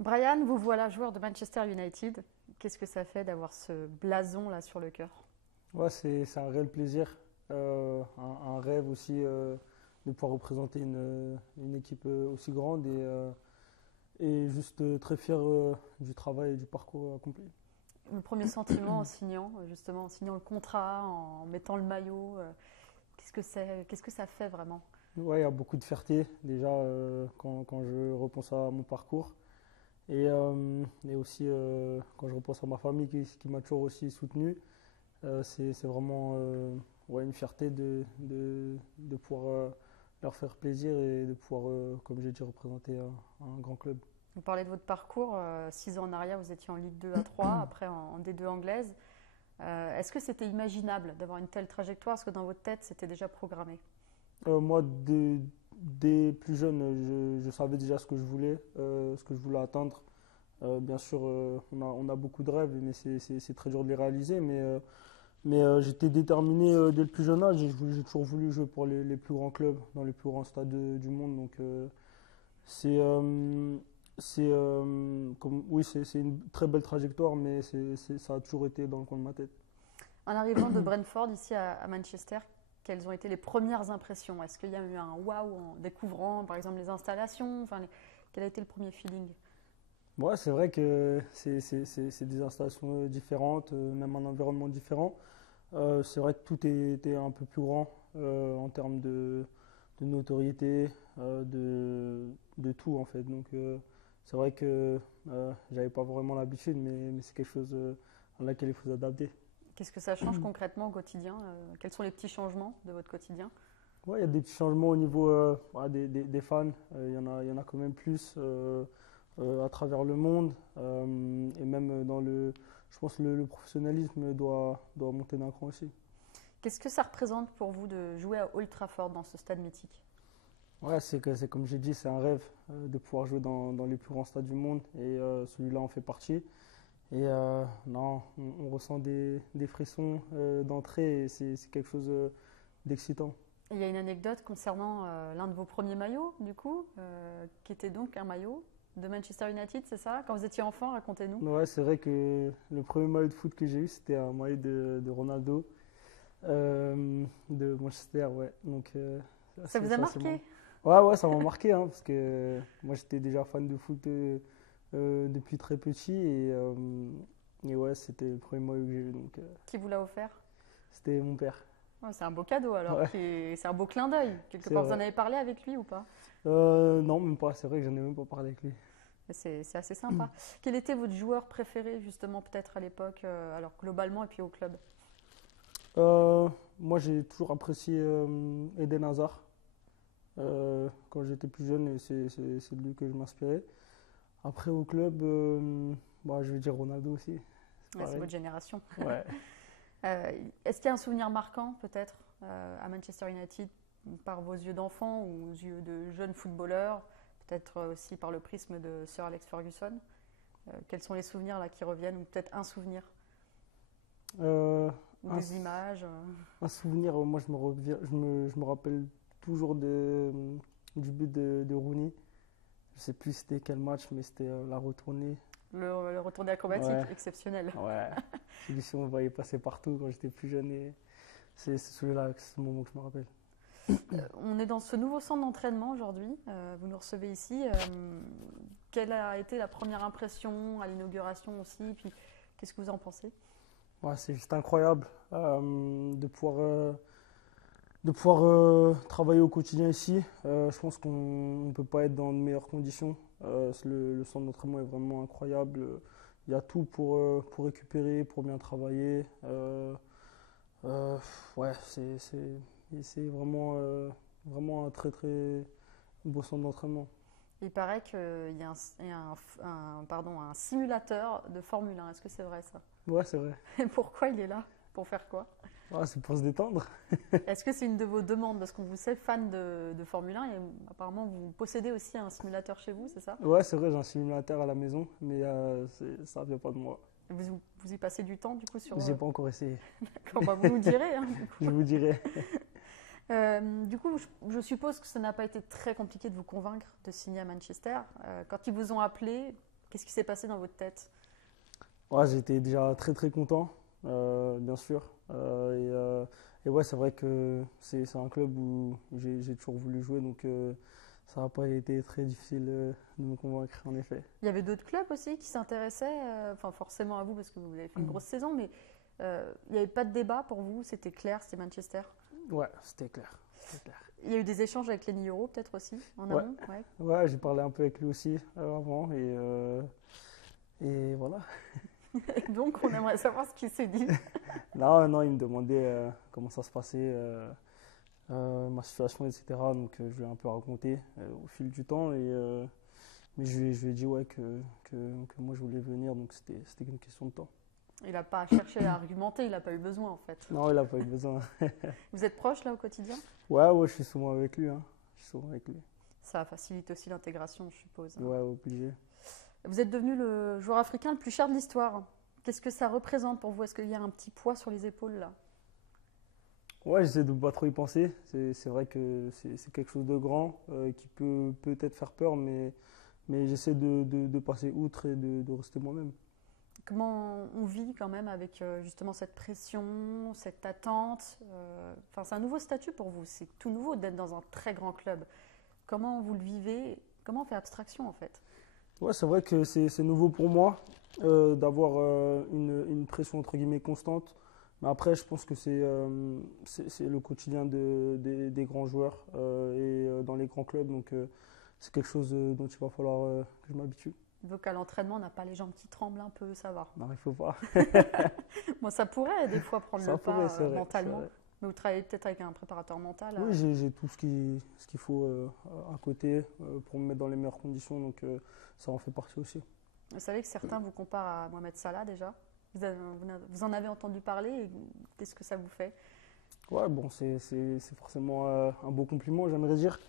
Brian, vous voilà joueur de Manchester United. Qu'est-ce que ça fait d'avoir ce blason là sur le cœur? Ouais, c'est un réel plaisir, un rêve aussi de pouvoir représenter une équipe aussi grande et juste très fier du travail et du parcours accompli. Le premier sentiment en signant, justement, en signant le contrat, en mettant le maillot, qu'est-ce que c'est, qu'est-ce que ça fait vraiment? Ouais, il y a beaucoup de fierté déjà quand je repense à mon parcours et aussi quand je repense à ma famille qui m'a toujours aussi soutenu. C'est vraiment ouais, une fierté de pouvoir leur faire plaisir et de pouvoir, comme j'ai dit, représenter un grand club. Vous parlez de votre parcours, 6 ans en arrière, vous étiez en Ligue 2 à 3, après en D2 anglaise. Est-ce que c'était imaginable d'avoir une telle trajectoire? Est-ce que dans votre tête, c'était déjà programmé? Moi, dès plus jeune, je savais déjà ce que je voulais atteindre. Bien sûr, on a beaucoup de rêves, mais c'est très dur de les réaliser. Mais j'étais déterminé dès le plus jeune âge et j'ai toujours voulu jouer pour les plus grands clubs, dans les plus grands stades du monde. Donc, c'est oui, c'est une très belle trajectoire, mais ça a toujours été dans le coin de ma tête. En arrivant de Brentford ici à Manchester, quelles ont été les premières impressions? Est-ce qu'il y a eu un waouh en découvrant par exemple les installations? Quel a été le premier feeling? Ouais, c'est vrai que c'est des installations différentes, même un environnement différent. C'est vrai que tout était un peu plus grand en termes de notoriété, de tout en fait. Donc c'est vrai que j'avais pas vraiment l'habitude, mais c'est quelque chose à laquelle il faut s'adapter. Qu'est-ce que ça change concrètement au quotidien? Quels sont les petits changements de votre quotidien? Ouais, il y a des petits changements au niveau ouais, des fans. Il y en a quand même plus à travers le monde. Et même dans je pense que le professionnalisme doit monter d'un cran aussi. Qu'est-ce que ça représente pour vous de jouer à Old Trafford dans ce stade mythique? Ouais, c'est comme j'ai dit, c'est un rêve de pouvoir jouer dans les plus grands stades du monde et celui-là en fait partie. Et non, on ressent des frissons d'entrée et c'est quelque chose d'excitant. Il y a une anecdote concernant l'un de vos premiers maillots, du coup, qui était donc un maillot de Manchester United, c'est ça? Quand vous étiez enfant, racontez-nous. Ouais, c'est vrai que le premier maillot de foot que j'ai eu, c'était un maillot de Ronaldo de Manchester, ouais. Donc Ça vous a c'est assez marrant. marqué? Ouais, ça m'a marqué hein, parce que moi j'étais déjà fan de foot depuis très petit et ouais, c'était le premier maillot que j'ai eu, donc Qui vous l'a offert? c'était mon père. Ouais, c'est un beau cadeau alors, Ouais, c'est un beau clin d'œil. Quelque c'est part, vous vrai. en avez parlé avec lui ou pas? Non, même pas, c'est vrai que j'en ai même pas parlé avec lui. C'est assez sympa. Quel était votre joueur préféré justement peut-être à l'époque, alors globalement et puis au club? Euh, Moi j'ai toujours apprécié Eden Hazard quand j'étais plus jeune et c'est de lui que je m'inspirais. Après au club, bah, je vais dire Ronaldo aussi, c'est Ouais, c'est pareil. votre génération. Ouais. Est-ce qu'il y a un souvenir marquant peut-être à Manchester United par vos yeux d'enfant ou aux yeux de jeunes footballeurs, peut-être aussi par le prisme de Sir Alex Ferguson? Quels sont les souvenirs là qui reviennent ou peut-être un souvenir Euh, ou un, des images? un souvenir, moi je me rappelle toujours du but de Rooney. Je sais plus c'était quel match, mais c'était la retournée. Le retourné acrobatique, Ouais, exceptionnel. ouais. Celui-ci on voyait passer partout quand j'étais plus jeune et c'est celui-là, c'est ce moment que je me rappelle. On est dans ce nouveau centre d'entraînement aujourd'hui. Vous nous recevez ici. Quelle a été la première impression à l'inauguration aussi? Puis qu'est-ce que vous en pensez? Ouais, c'est juste incroyable de pouvoir travailler au quotidien ici. Je pense qu'on ne peut pas être dans de meilleures conditions. Le centre d'entraînement est vraiment incroyable. Il y a tout pour récupérer, pour bien travailler. Ouais, c'est vraiment, vraiment un très très beau centre d'entraînement. Il paraît qu'il y a pardon, un simulateur de Formule 1. Est-ce que c'est vrai ça? Ouais, c'est vrai. Et pourquoi il est là? Pour faire quoi? Ouais, c'est pour se détendre. Est-ce que c'est une de vos demandes? Parce qu'on vous sait fan de Formule 1 et apparemment vous possédez aussi un simulateur chez vous, c'est ça? Ouais, c'est vrai, j'ai un simulateur à la maison, mais ça vient pas de moi. Vous y passez du temps du coup sur... J'ai pas encore essayé. D'accord, bah, vous nous direz, hein, du Je coup. vous dirai. Du coup, je suppose que ça n'a pas été très compliqué de vous convaincre de signer à Manchester. Quand ils vous ont appelé, Qu'est-ce qui s'est passé dans votre tête? Ouais, j'étais déjà très très content, bien sûr. Et ouais, c'est vrai que c'est un club où j'ai toujours voulu jouer, donc ça n'a pas été très difficile de me convaincre, en effet. Il y avait d'autres clubs aussi qui s'intéressaient, enfin forcément à vous parce que vous avez fait une grosse saison, mais il n'y avait pas de débat pour vous, c'était clair, c'était Manchester. Ouais, c'était clair. C'était clair. Il y a eu des échanges avec Lenny Euro peut-être aussi en Ouais, amont, ouais. ouais, j'ai parlé un peu avec lui aussi avant, et voilà. Donc on aimerait savoir ce qu'il s'est dit. Non, non, il me demandait comment ça se passait, ma situation, etc. Donc je lui ai un peu raconté au fil du temps, mais je lui ai dit ouais, que moi je voulais venir, donc c'était qu'une question de temps. Il n'a pas cherché à argumenter, il n'a pas eu besoin en fait. Non, il n'a pas eu besoin. Vous êtes proche là au quotidien? Ouais, je suis souvent avec lui. Hein. Je suis souvent avec lui. Ça facilite aussi l'intégration, je suppose. Ouais, obligé. Vous êtes devenu le joueur africain le plus cher de l'histoire. Qu'est-ce que ça représente pour vous? Est-ce qu'il y a un petit poids sur les épaules là? Ouais, j'essaie de ne pas trop y penser. C'est vrai que c'est quelque chose de grand qui peut peut-être faire peur, mais j'essaie de passer outre et de rester moi-même. Comment on vit quand même avec justement cette pression, cette attente? Enfin, c'est un nouveau statut pour vous, c'est tout nouveau d'être dans un très grand club. Comment vous le vivez? Comment on fait abstraction en fait? Ouais, c'est vrai que c'est nouveau pour moi d'avoir une pression entre guillemets constante. Mais après, je pense que c'est le quotidien des grands joueurs et dans les grands clubs. Donc, c'est quelque chose dont il va falloir que je m'habitue. Donc à l'entraînement, on n'a pas les jambes qui tremblent un peu, ça va. Non, il faut pas. Moi, ça pourrait des fois prendre Ça le pas pourrait, c'est vrai, mentalement. c'est vrai. Mais vous travaillez peut-être avec un préparateur mental. Oui, j'ai tout ce qu'il faut à côté pour me mettre dans les meilleures conditions. Donc, ça en fait partie aussi. Vous savez que certains vous comparent à Mohamed Salah déjà. Vous en avez entendu parler et qu'est-ce que ça vous fait? Ouais, bon, c'est forcément un beau compliment, j'aimerais dire.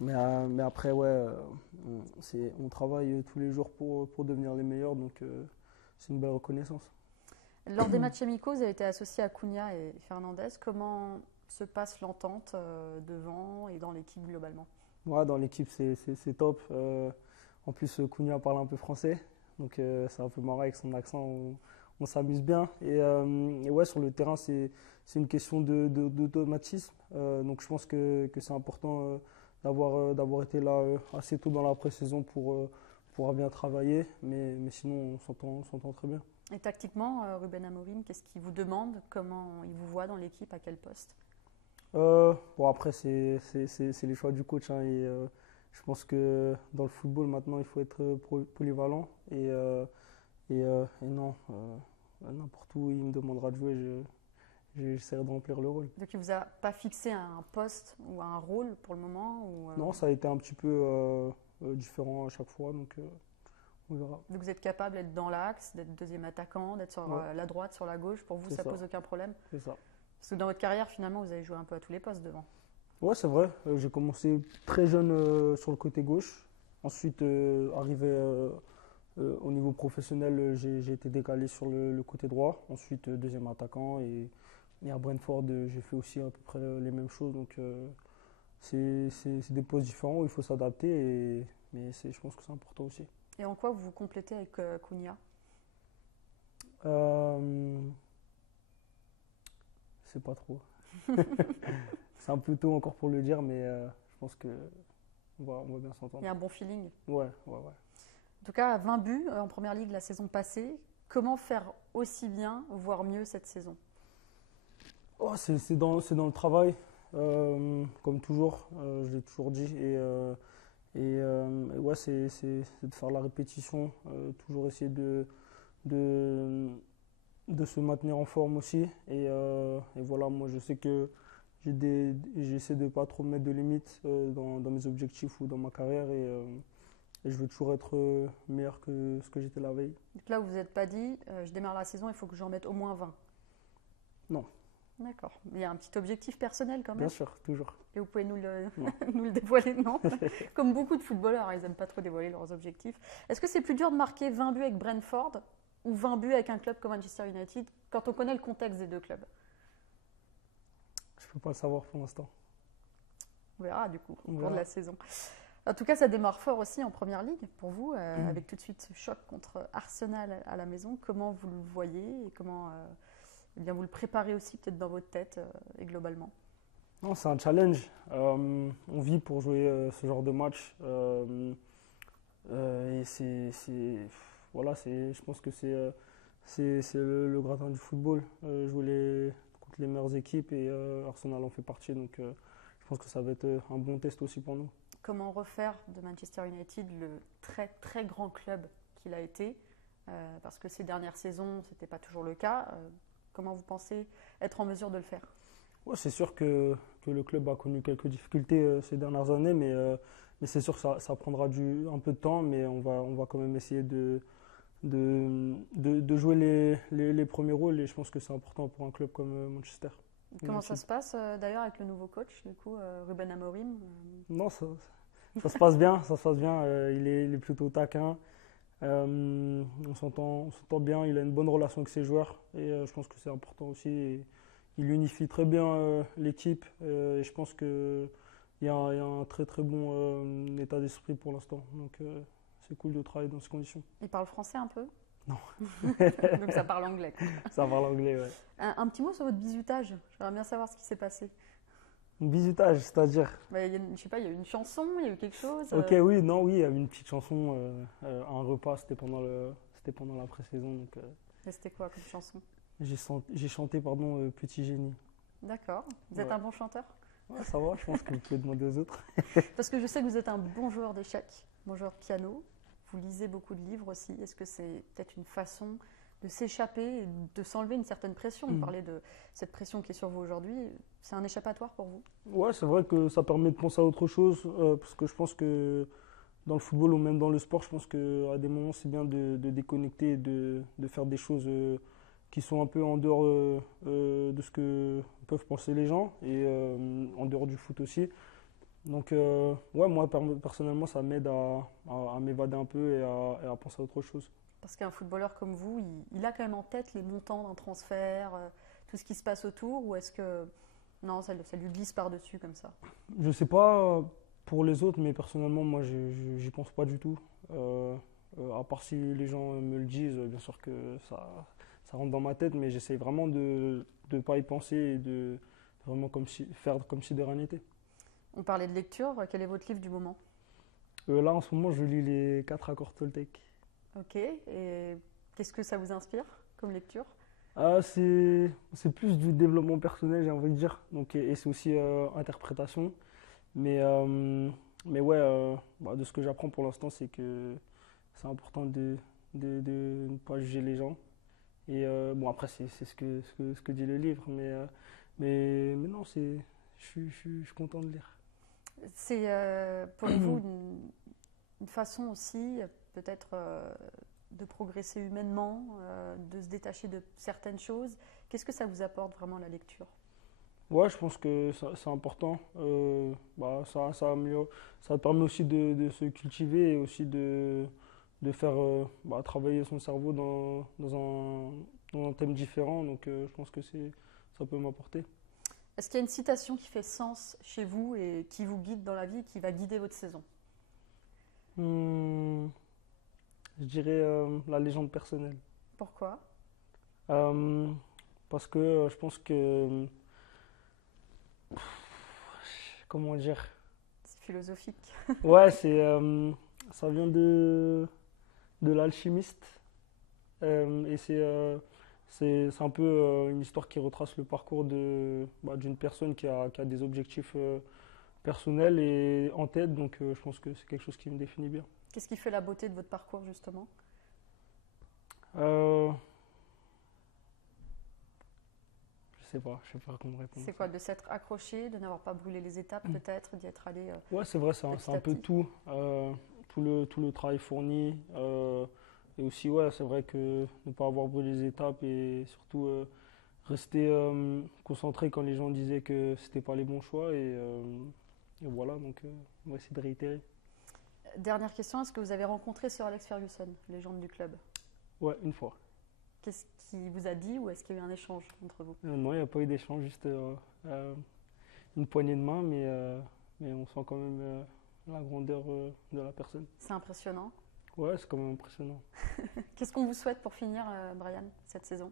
Mais après, ouais, on travaille tous les jours pour devenir les meilleurs, donc c'est une belle reconnaissance. Lors des matchs amicaux, vous avez été associé à Cunha et Fernandez. Comment se passe l'entente devant et dans l'équipe globalement? Ouais, dans l'équipe, c'est top. En plus, Cunha parle un peu français, donc c'est un peu marrant avec son accent, on s'amuse bien. Et ouais, sur le terrain, c'est une question d'automatisme. Donc je pense que c'est important d'avoir été là assez tôt dans la pré-saison pour pouvoir bien travailler, mais sinon on s'entend très bien. Et tactiquement, Ruben Amorim, qu'est-ce qu'il vous demande? Comment il vous voit dans l'équipe? À quel poste? Bon, après, c'est les choix du coach. Hein, et je pense que dans le football, maintenant, il faut être polyvalent. Et non, n'importe où il me demandera de jouer, j'essaierai de remplir le rôle. Donc il ne vous a pas fixé un poste ou un rôle pour le moment Non, ça a été un petit peu différent à chaque fois, donc on verra. Donc vous êtes capable d'être dans l'axe, d'être deuxième attaquant, d'être sur la droite, sur la gauche. Pour vous, ça pose aucun problème? C'est ça. Parce que dans votre carrière, finalement, vous avez joué un peu à tous les postes devant. Ouais, c'est vrai. J'ai commencé très jeune sur le côté gauche. Ensuite, arrivé au niveau professionnel, j'ai été décalé sur le côté droit. Ensuite, deuxième attaquant. Et à Brentford, j'ai fait aussi à peu près les mêmes choses. Donc, c'est des postes différents où il faut s'adapter. Mais je pense que c'est important aussi. Et en quoi vous vous complétez avec Cunha? Je sais pas trop. C'est un peu tôt encore pour le dire, mais je pense qu'on va bien s'entendre. Il y a un bon feeling. Ouais. En tout cas, 20 buts en première ligue la saison passée. Comment faire aussi bien, voire mieux cette saison? Oh, c'est dans le travail, comme toujours, je l'ai toujours dit. Et ouais, c'est de faire la répétition, toujours essayer de se maintenir en forme aussi. Et voilà, moi je sais que j'essaie de ne pas trop me mettre de limites dans mes objectifs ou dans ma carrière. Et je veux toujours être meilleur que ce que j'étais la veille. Donc là, vous vous êtes pas dit, je démarre la saison, il faut que j'en mette au moins 20? Non. D'accord. Il y a un petit objectif personnel quand même? Bien sûr, toujours. Et vous pouvez nous le dévoiler, non? Comme beaucoup de footballeurs, ils n'aiment pas trop dévoiler leurs objectifs. Est-ce que c'est plus dur de marquer 20 buts avec Brentford ou 20 buts avec un club comme Manchester United quand on connaît le contexte des deux clubs? Je ne peux pas le savoir pour l'instant. On verra du coup au cours de la saison. En tout cas, ça démarre fort aussi en première ligue pour vous, avec tout de suite ce choc contre Arsenal à la maison. Comment vous le voyez et comment eh bien, vous le préparez aussi peut-être dans votre tête et globalement? Non, c'est un challenge. On vit pour jouer ce genre de match. Et voilà, je pense que c'est le gratin du football. Jouer contre les meilleures équipes et Arsenal en fait partie. Donc je pense que ça va être un bon test aussi pour nous. Comment refaire de Manchester United le très très grand club qu'il a été, parce que ces dernières saisons, ce n'était pas toujours le cas. Comment vous pensez être en mesure de le faire? Ouais, c'est sûr que le club a connu quelques difficultés ces dernières années, mais c'est sûr que ça prendra un peu de temps, mais on va quand même essayer de jouer les premiers rôles et je pense que c'est important pour un club comme Manchester Comment ça United. se passe d'ailleurs avec le nouveau coach, du coup, Ruben Amorim? Non, ça se passe bien, ça se passe bien. Il est plutôt taquin. On s'entend bien. Il a une bonne relation avec ses joueurs et je pense que c'est important aussi. Et il unifie très bien l'équipe et je pense que il y a un très très bon état d'esprit pour l'instant. Donc c'est cool de travailler dans ces conditions. Il parle français un peu? Non. Donc ça parle anglais, quoi. Ça parle anglais, ouais. Un petit mot sur votre bizutage. J'aimerais bien savoir ce qui s'est passé. Un bisutage, c'est-à-dire. Bah, je sais pas, il y a eu une chanson, il y a eu quelque chose. Ok, oui, non, oui, il y avait une petite chanson, un repas, c'était pendant la pré-saison, donc Mais c'était quoi comme chanson? j'ai chanté, pardon, Petit Génie. D'accord. Vous êtes Ouais. un bon chanteur? Ouais, ça va, je pense que vous pouvez demander aux autres. Parce que je sais que vous êtes un bon joueur d'échecs, bon joueur de piano. Vous lisez beaucoup de livres aussi. Est-ce que c'est peut-être une façon de s'échapper, et de s'enlever une certaine pression? Vous parlez de cette pression qui est sur vous aujourd'hui. C'est un échappatoire pour vous? Ouais, c'est vrai que ça permet de penser à autre chose, parce que je pense que dans le football ou même dans le sport, je pense qu'à des moments, c'est bien de déconnecter et de faire des choses qui sont un peu en dehors de ce que peuvent penser les gens et en dehors du foot aussi. Donc, ouais, moi, personnellement, ça m'aide à m'évader un peu et à penser à autre chose. Parce qu'un footballeur comme vous, il a quand même en tête les montants d'un transfert, tout ce qui se passe autour, ou est-ce que non, ça lui glisse par-dessus comme ça? Je sais pas pour les autres, mais personnellement, moi, j'y pense pas du tout. À part si les gens me le disent, bien sûr que ça rentre dans ma tête, mais j'essaie vraiment de ne pas y penser et de vraiment faire comme si de rien n'était. On parlait de lecture. Quel est votre livre du moment? Là, en ce moment, je lis les 4 accords Toltec. Ok. Et qu'est-ce que ça vous inspire comme lecture? C'est plus du développement personnel, j'ai envie de dire. Donc, et c'est aussi interprétation. Mais, euh, mais ouais, bah, de ce que j'apprends pour l'instant, c'est que c'est important de ne pas juger les gens. Et bon, après, c'est ce que dit le livre. Mais non, je suis content de lire. C'est pour vous une façon aussi, peut-être, de progresser humainement, de se détacher de certaines choses. Qu'est-ce que ça vous apporte vraiment la lecture? Ouais, je pense que c'est important. Bah, ça permet aussi de se cultiver et aussi de faire bah, travailler son cerveau dans un thème différent. Donc, je pense que ça peut m'apporter. Est-ce qu'il y a une citation qui fait sens chez vous et qui vous guide dans la vie et qui va guider votre saison? Hmm, je dirais la légende personnelle. Pourquoi? Euh, Parce que je pense que, comment dire, C'est philosophique. ouais, ça vient de l'alchimiste. Et c'est un peu une histoire qui retrace le parcours d'une personne qui a des objectifs personnels et en tête. Donc je pense que c'est quelque chose qui me définit bien. Qu'est-ce qui fait la beauté de votre parcours, justement? Euh, je sais pas comment répondre C'est à ça. quoi? De s'être accroché, de n'avoir pas brûlé les étapes, peut-être, d'y être allé Ouais, c'est vrai, c'est petit un à peu petit? tout. Tout le travail fourni. Et aussi, ouais, c'est vrai que ne pas avoir brûlé les étapes et surtout rester concentré quand les gens disaient que c'était pas les bons choix. Et voilà, donc on va essayer de réitérer. Dernière question, est-ce que vous avez rencontré Sir Alex Ferguson, légende du club? Ouais, une fois. Qu'est-ce qu'il vous a dit ou est-ce qu'il y a eu un échange entre vous? Non, il n'y a pas eu d'échange, juste une poignée de main, mais on sent quand même la grandeur de la personne. C'est impressionnant. Ouais, c'est quand même impressionnant. Qu'est-ce qu'on vous souhaite pour finir, Brian, cette saison?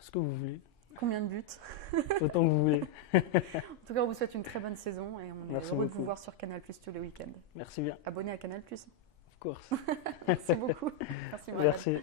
Ce que vous voulez. Combien de buts? Autant que vous voulez. En tout cas, on vous souhaite une très bonne saison et on est Merci heureux de beaucoup. vous voir sur Canal+ tous les week-ends. Merci bien. Abonnez à Canal+. Of course. Merci beaucoup. Merci, Brian. Merci.